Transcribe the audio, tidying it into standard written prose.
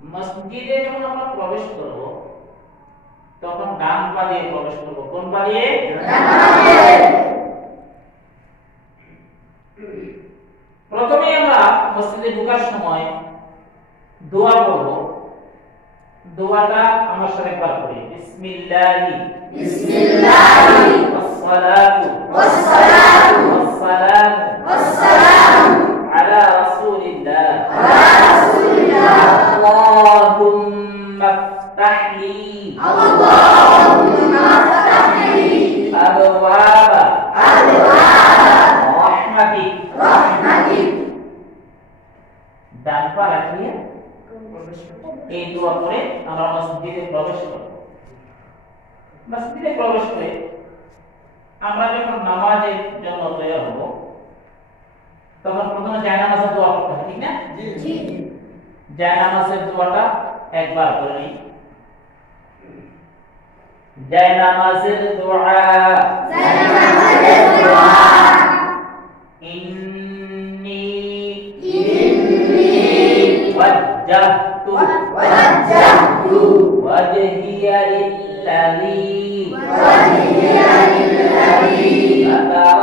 মসজিদে যখন আমরা প্রবেশ করব তখন ডান পা দিয়ে প্রবেশ করব। কোন পা দিয়ে? ডান পা দিয়ে। প্রথমে আমরা মসজিদে ঢোকার সময় দোয়া করব। দোয়াটা আমার সাথে একবার করি। বিসমিল্লাহি বিসমিল্লাহি ওয়াসসালাতু ওয়াসসালাতু ওয়াসসালামু ওয়াসসালামু আলা রাসূলিল্লাহ আলা রাসূলিল্লাহ আল্লাহুম্মা ইফতাহলি আল্লাহুম্মা ইফতাহলি আবওয়াবা রাহমাতিক রাহমাতিক। ডান পা রাখিয়ে এই দোয়া করে আমরা মসজিদে প্রবেশ করব। মসজিদে প্রবেশ করে আমরা যখন নামাজের জন্য তৈরি হব তখন প্রথমে জায়নামাজের দোয়া করতে হবে, ঠিক না? জি। জায়নামাজের দোয়াটা একবার করে নিই। জায়নামাজের দোয়া জায়নামাজের দোয়া ইন্নী ওয়াজ্জাহতু ওয়াজহিয়া লিল্লাযী ফাতারা